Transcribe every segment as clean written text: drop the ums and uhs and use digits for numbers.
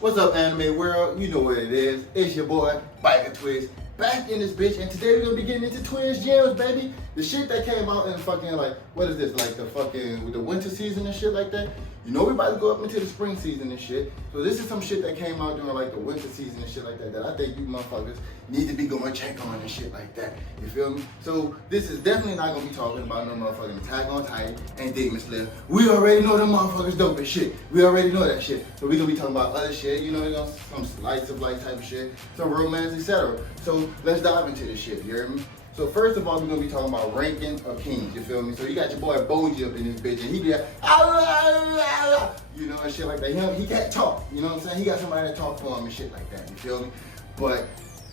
What's up, anime world? You know what it is. It's your boy, Biker Twizz, back in this bitch, and today we're gonna be getting into Twizz gems, baby. The shit that came out in fucking, like, what is this, like the fucking, with the winter season and shit like that. You know we about to go up into the spring season and shit. So this is some shit that came out during like the winter season and shit like that, that I think you motherfuckers need to be going check on and shit like that. You feel me? So this is definitely not gonna be talking about no motherfucking Attack on Titan and Demon Slayer. We already know them motherfuckers dope as shit. We already know that shit. So we're gonna be talking about other shit, you know, some slice of life type of shit, some romance, etc. So let's dive into this shit, you hear me? So first of all, we're gonna be talking about ranking of kings, you feel me? So you got your boy Boji up in this bitch, and he be like, you know, and shit like that. He can't talk, you know what I'm saying? He got somebody to talk for him and shit like that, you feel me? But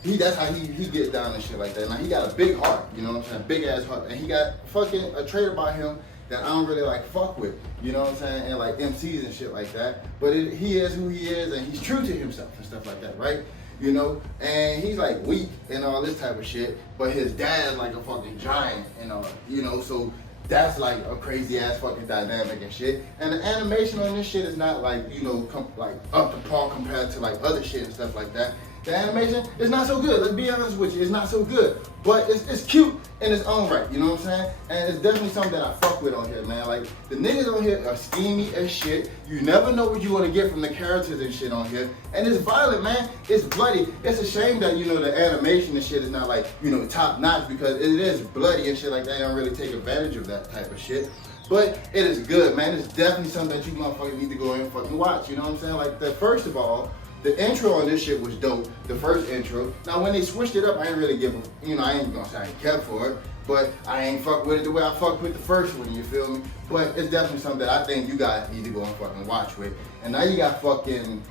that's how he gets down and shit like that. Now he got a big heart, you know what I'm saying? Big ass heart, and he got fucking a trait about him that I don't really like fuck with, you know what I'm saying? And like MCs and shit like that. But he is who he is, and he's true to himself and stuff like that, right? You know, and he's like weak and all this type of shit, but his dad's like a fucking giant and you know, so that's like a crazy ass fucking dynamic and shit. And the animation on this shit is not like, you know, like up to par compared to like other shit and stuff like that. The animation is not so good, let's be honest with you, it's not so good. But it's cute in its own right, you know what I'm saying? And it's definitely something that I fuck with on here, man. Like, the niggas on here are schemy as shit. You never know what you want to get from the characters and shit on here. And it's violent, man. It's bloody. It's a shame that, you know, the animation and shit is not like, you know, top notch, because it is bloody and shit like that. They don't really take advantage of that type of shit. But it is good, man. It's definitely something that you motherfuckers need to go and fucking watch, you know what I'm saying? Like, first of all, the intro on this shit was dope, the first intro. Now when they switched it up, I ain't really give a, you know, I ain't gonna say I ain't care for it, but I ain't fuck with it the way I fucked with the first one, you feel me? But it's definitely something that I think you guys need to go and fucking watch with. And now you got fucking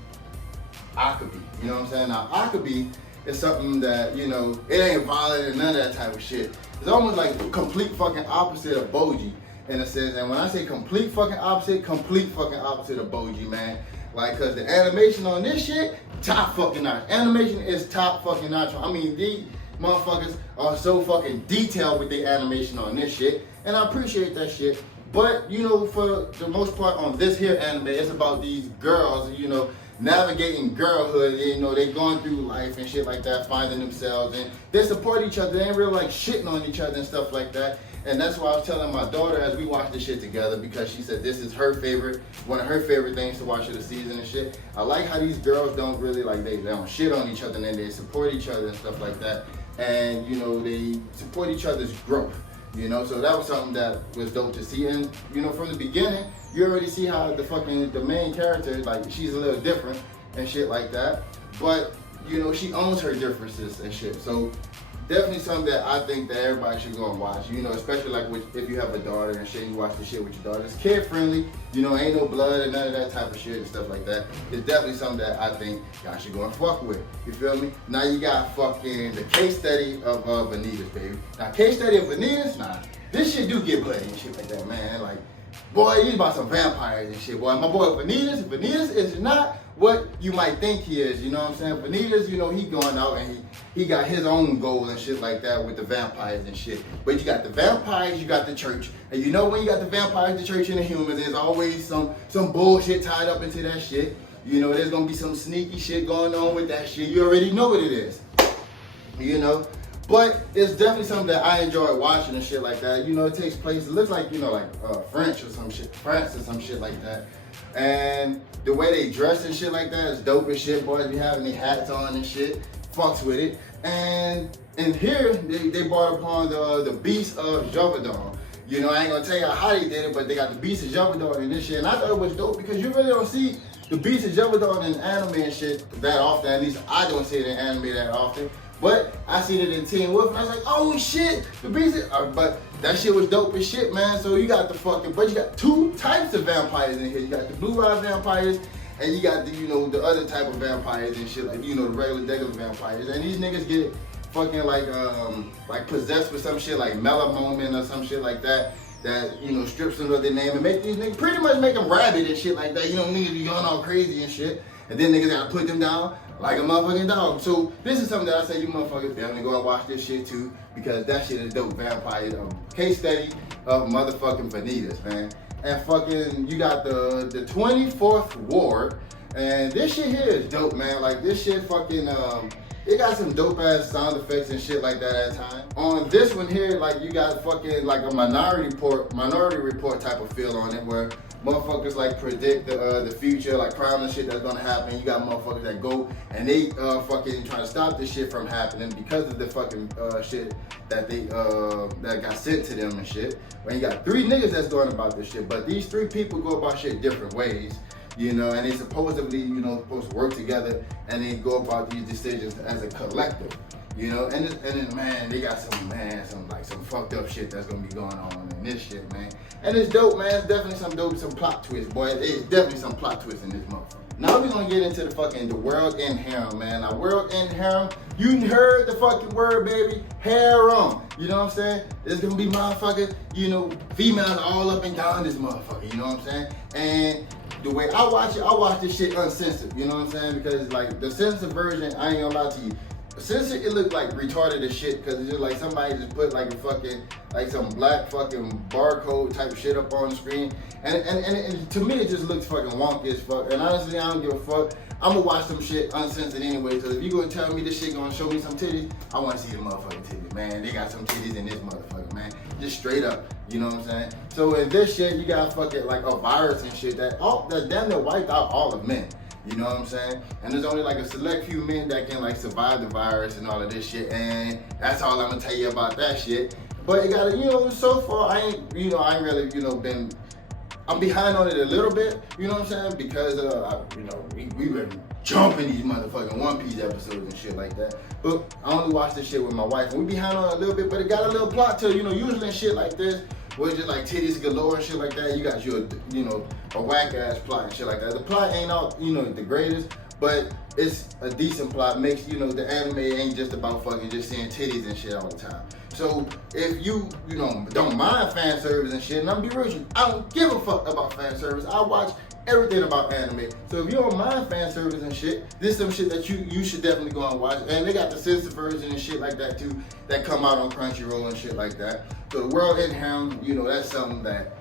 Akabi, you know what I'm saying? Now Akabi is something that, you know, it ain't violent and none of that type of shit. It's almost like complete fucking opposite of Boji in a sense. And when I say complete fucking opposite of Boji, man. Like, cause the animation on this shit, top fucking notch. Animation is top fucking notch. I mean, these motherfuckers are so fucking detailed with the animation on this shit, and I appreciate that shit. But, you know, for the most part on this here anime, it's about these girls, you know, navigating girlhood. You know, they going through life and shit like that, finding themselves, and they support each other. They ain't really like shitting on each other and stuff like that. And that's why I was telling my daughter as we watched this shit together, because she said this is her favorite, one of her favorite things to watch of the season and shit. I like how these girls don't really like, they don't shit on each other, and then they support each other and stuff like that. And, you know, they support each other's growth, you know? So that was something that was dope to see. And, you know, from the beginning, you already see how the main character, like, she's a little different and shit like that. But, you know, she owns her differences and shit. So definitely something that I think that everybody should go and watch, you know, especially like if you have a daughter and shit, you watch the shit with your daughter. It's kid friendly, you know, ain't no blood and none of that type of shit and stuff like that. It's definitely something that I think y'all should go and fuck with, you feel me? Now you got fucking the case study of Vanitas, baby. Now case study of Vanitas, nah, this shit do get bloody and shit like that, man. Like, boy, he's about some vampires and shit, boy. My boy Vanitas is not what you might think he is, you know what I'm saying? Vanitas, you know, he going out and he got his own goal and shit like that with the vampires and shit. But you got the vampires, you got the church. And you know when you got the vampires, the church, and the humans, there's always some bullshit tied up into that shit. You know, there's gonna be some sneaky shit going on with that shit. You already know what it is, you know? But it's definitely something that I enjoy watching and shit like that. You know, it takes place, it looks like, you know, like France or some shit like that. And the way they dress and shit like that is dope as shit. Boys be having their hats on and shit, fucks with it. And here, they brought upon the Beast of Javadon. You know, I ain't gonna tell you how they did it, but they got the Beast of Javadon in this shit. And I thought it was dope because you really don't see the Beast of Javadon in anime and shit that often. At least I don't see it in anime that often. But I seen it in Teen Wolf and I was like, oh shit, the Beast is, but that shit was dope as shit, man. So you got but you got two types of vampires in here. You got the blue-eyed vampires, and you got the, you know, the other type of vampires and shit, like, you know, the regular vampires. And these niggas get fucking like possessed with some shit like melamine or some shit like that, you know, strips them of their name and make these niggas, pretty much make them rabid and shit like that. You know, niggas be going all crazy and shit. And then niggas gotta put them down like a motherfucking dog. So this is something that I say you motherfuckers definitely go and watch this shit too, because that shit is dope. Vampire case study of motherfucking Vanitas, man. And fucking you got the 24th ward, And this shit here is dope, man. Like this shit fucking it got some dope ass sound effects and shit like that at times. On this one here, like you got fucking like a minority report type of feel on it, where motherfuckers like predict the future, like crime and shit that's gonna happen. You got motherfuckers that go and they fucking try to stop this shit from happening because of the fucking shit that they that got sent to them and shit. When you got 3 niggas that's going about this shit, but these 3 people go about shit different ways. You know, and they supposedly, you know, supposed to work together and they go about these decisions as a collective. You know, and then man, they got some fucked up shit that's gonna be going on in this shit, man. And it's dope, man. It's definitely some plot twist, boy. It's definitely some plot twist in this motherfucker. Now we're gonna get into the world in harem, man. Now, world in harem, you heard the fucking word, baby, harem. You know what I'm saying? It's gonna be motherfucker, you know, females all up and down this motherfucker. You know what I'm saying? And the way I watch it, I watch this shit uncensored. You know what I'm saying? Because like the censored version, I ain't gonna lie to you. Censored, it looked like retarded as shit because it's just like somebody just put like a fucking, like some black fucking barcode type of shit up on the screen. And to me, it just looks fucking wonky as fuck. And honestly, I don't give a fuck. I'm gonna watch some shit uncensored anyway. So if you gonna tell me this shit gonna show me some titties, I wanna see the motherfucking titties, man. They got some titties in this motherfucker, man. Just straight up, you know what I'm saying? So in this shit, you got fucking like a virus and shit that damn near wiped out all of men. You know what I'm saying? And there's only like a select few men that can like survive the virus and all of this shit. And that's all I'm gonna tell you about that shit. But it gotta, you know, so far I ain't really, you know, I'm behind on it a little bit, you know what I'm saying? Because, we've been jumping these motherfucking One Piece episodes and shit like that. But I only watch this shit with my wife. And we behind on it a little bit, but it got a little plot to it. You know, usually in shit like this, where it's just like titties galore and shit like that, you got your, you know, a whack ass plot and shit like that. The plot ain't all, you know, the greatest, but it's a decent plot. Makes, you know, the anime ain't just about fucking just seeing titties and shit all the time. So if you know, don't mind fan service and shit, and I'm be real with you, I don't give a fuck about fan service. I watch everything about anime. So if you don't mind fan service and shit, this is some shit that you should definitely go and watch. And they got the censored version and shit like that too, that come out on Crunchyroll and shit like that. So the world in harem, you know, that's something that,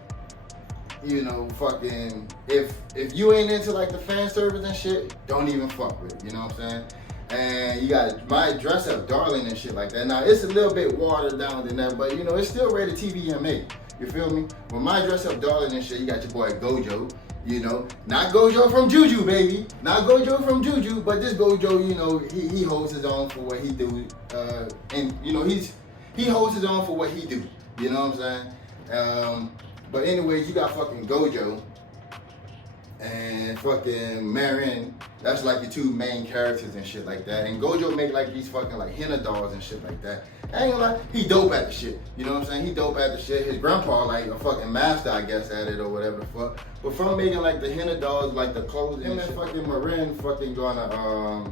you know, fucking, if you ain't into like the fan service and shit, don't even fuck with it, you know what I'm saying? And you got My Dress Up Darling and shit like that. Now it's a little bit watered down than that, but you know, it's still rated TVMA. You feel me? But My Dress Up Darling and shit, you got your boy Gojo. You know, not Gojo from Juju, baby. Not Gojo from Juju, but this Gojo, you know, he holds his own for what he do. And you know, he holds his own for what he do. You know what I'm saying? But anyways, you got fucking Gojo and fucking Marin. That's like your 2 main characters and shit like that. And Gojo make like these fucking like henna dolls and shit like that. I ain't gonna lie, he dope at the shit. You know what I'm saying? He dope at the shit. His grandpa like a fucking master, I guess, at it or whatever the fuck. But from making like the henna dolls, like the clothes and that fucking Marin fucking gonna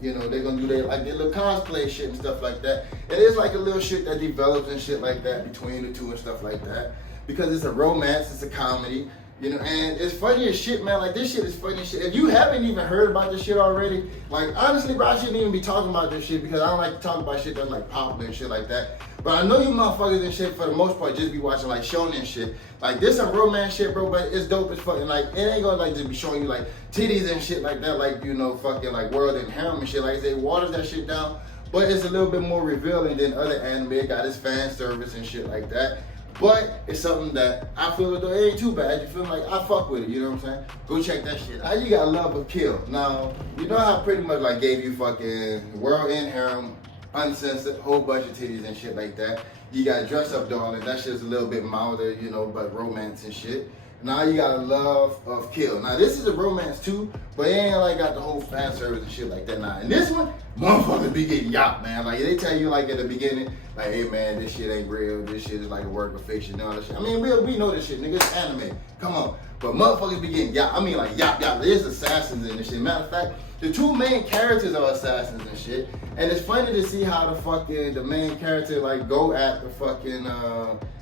you know, they're gonna do their little cosplay shit and stuff like that. It is like a little shit that develops and shit like that between the 2 and stuff like that. Because it's a romance, it's a comedy, you know, and it's funny as shit, man. Like, this shit is funny as shit. If you haven't even heard about this shit already, like, honestly, bro, I shouldn't even be talking about this shit because I don't like to talk about shit that's like popular and shit like that. But I know you motherfuckers and shit, for the most part, just be watching like shonen shit. Like, this some romance shit, bro, but it's dope as fucking, like, it ain't gonna like just be showing you like titties and shit like that, like, you know, fucking like World and Harem and shit. Like I say, waters that shit down, but it's a little bit more revealing than other anime. It got its fan service and shit like that. But it's something that I feel as though it ain't too bad. You feel like I fuck with it, you know what I'm saying? Go check that shit out. Now you got Love or Kill. Now, you know how I pretty much like gave you fucking World in Harem, uncensored, whole bunch of titties and shit like that. You got Dress Up Darling, that shit's a little bit milder, you know, but romance and shit. Now you got Love of Kill. Now this is a romance too, but it ain't like got the whole fan service and shit like that. Now in this one, motherfuckers be getting yapped, man. Like they tell you like at the beginning, like, hey man, this shit ain't real. This shit is like a work of fiction and all that shit. I mean, we know this shit, nigga. It's anime. Come on. But motherfuckers be getting yapped. I mean, like yap. There's assassins in this shit. Matter of fact, the 2 main characters are assassins and shit. And it's funny to see how the main character like go at the fucking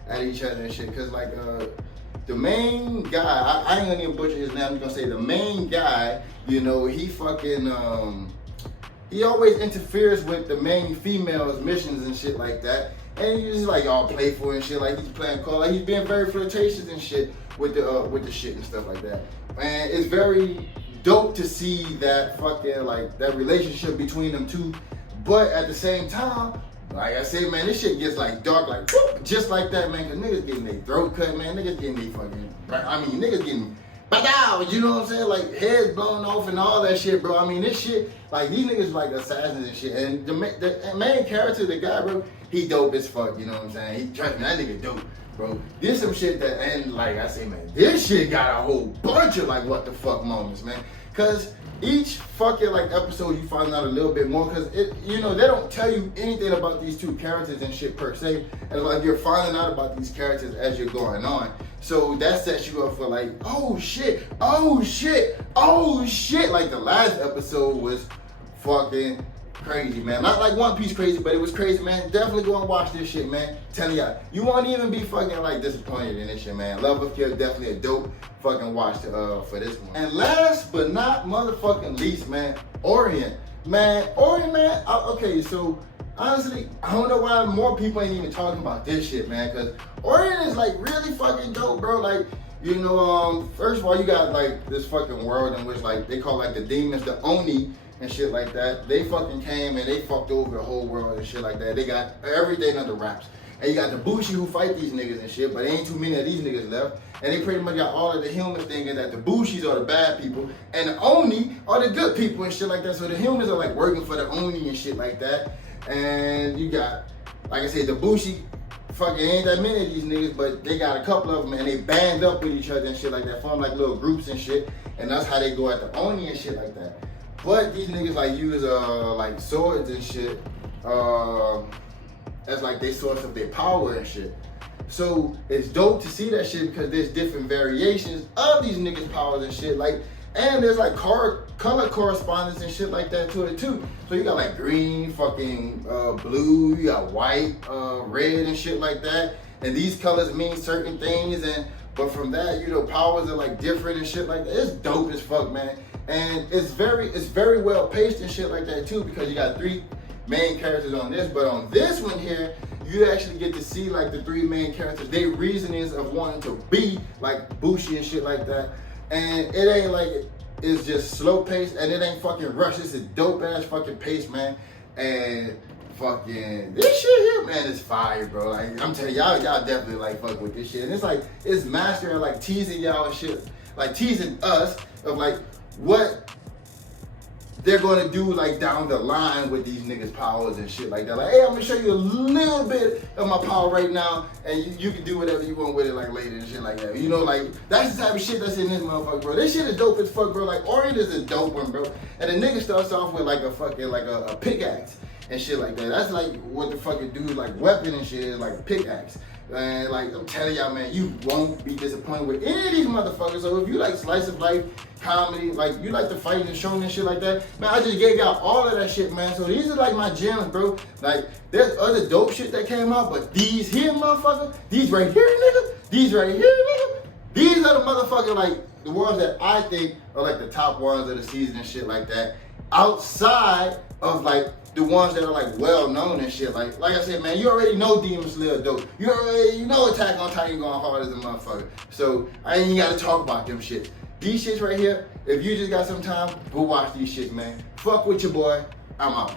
at each other and shit. Cause like the main guy, I ain't gonna even butcher his name, I'm just gonna say the main guy, you know, he fucking, he always interferes with the main female's missions and shit like that. And he's just like all playful and shit, like he's playing cool, like he's being very flirtatious and shit with the shit and stuff like that. And it's very dope to see that fucking like that relationship between them two. But at the same time, like I said, man, this shit gets like dark, like whoop, just like that, man. Cause niggas getting their throat cut, man. Niggas getting their fucking, niggas getting badow, you know what I'm saying? Like heads blown off and all that shit, bro. I mean, this shit, like these niggas like assassins and shit. And the main character, the guy, bro, he dope as fuck, you know what I'm saying? Trust me, that nigga dope, bro. This some shit that, and like I say, man, this shit got a whole bunch of like what the fuck moments, man. Cause each fucking like episode you find out a little bit more, cause it, you know, they don't tell you anything about these two characters and shit per se, and like you're finding out about these characters as you're going on. So that sets you up for like, oh shit, oh shit, oh shit. Like the last episode was fucking crazy, man. Not like One Piece crazy, but it was crazy, man. Definitely go and watch this shit, man. Telling y'all, you won't even be fucking like disappointed in this shit, man. Love of Kill, definitely a dope fucking watch for this one. And last but not motherfucking least, man, Orient. Man, okay, so honestly, I don't know why more people ain't even talking about this shit, man, because Orient is like really fucking dope, bro. Like, you know, first of all, you got like this fucking world in which like they call like the demons, the Oni, and shit like that. They fucking came and they fucked over the whole world and shit like that. They got everything under wraps. And you got the Bushi who fight these niggas and shit, but there ain't too many of these niggas left. And they pretty much got all of the humans thinking that the Bushis are the bad people and the Oni are the good people and shit like that. So the humans are like working for the Oni and shit like that. And you got, like I said, the Bushi fucking ain't that many of these niggas, but they got a couple of them and they band up with each other and shit like that, form like little groups and shit. And that's how they go at the Oni and shit like that. But these niggas like use like swords and shit as like their source of their power and shit. So it's dope to see that shit because there's different variations of these niggas' powers and shit. Like, and there's like color correspondence and shit like that to it too. So you got like green, fucking blue, you got white, red and shit like that. And these colors mean certain things, but from that, you know, powers are like different and shit like that. It's dope as fuck, man. And it's very well paced and shit like that too, because you got 3 main characters on this, but on this one here, you actually get to see like the 3 main characters, their reasonings of wanting to be like Bushi and shit like that. And it ain't like it's just slow paced and it ain't fucking rushed. It's a dope ass fucking pace, man. And fucking this shit here, man, is fire, bro. Like I'm telling y'all definitely like fuck with this shit. And it's like it's mastering like teasing y'all and shit, like teasing us of like what they're gonna do like down the line with these niggas' powers and shit like that. Like, hey, I'm gonna show you a little bit of my power right now, and you can do whatever you want with it like later and shit like that. You know, like that's the type of shit that's in this motherfucker, bro. This shit is dope as fuck, bro. Like Orient is a dope one, bro. And the nigga starts off with like a fucking like a pickaxe and shit like that. That's like what the fucking dude like weapon and shit is, like a pickaxe. And like I'm telling y'all, man, you won't be disappointed with any of these motherfuckers. So if you like slice of life comedy, like you like the fighting and showing and shit like that, man, I just gave y'all all of that shit, man. So these are like my gems, bro. Like there's other dope shit that came out, but these here, motherfucker, these right here, nigga, these right here, nigga, these are the motherfucker like the ones that I think are like the top ones of the season and shit like that. Outside of like the ones that are like well known and shit. Like I said, man, you already know Demon Slayer dope. You know Attack on Titan going hard as a motherfucker. So I ain't even gotta talk about them shit. These shits right here, if you just got some time, go watch these shits, man. Fuck with your boy. I'm out.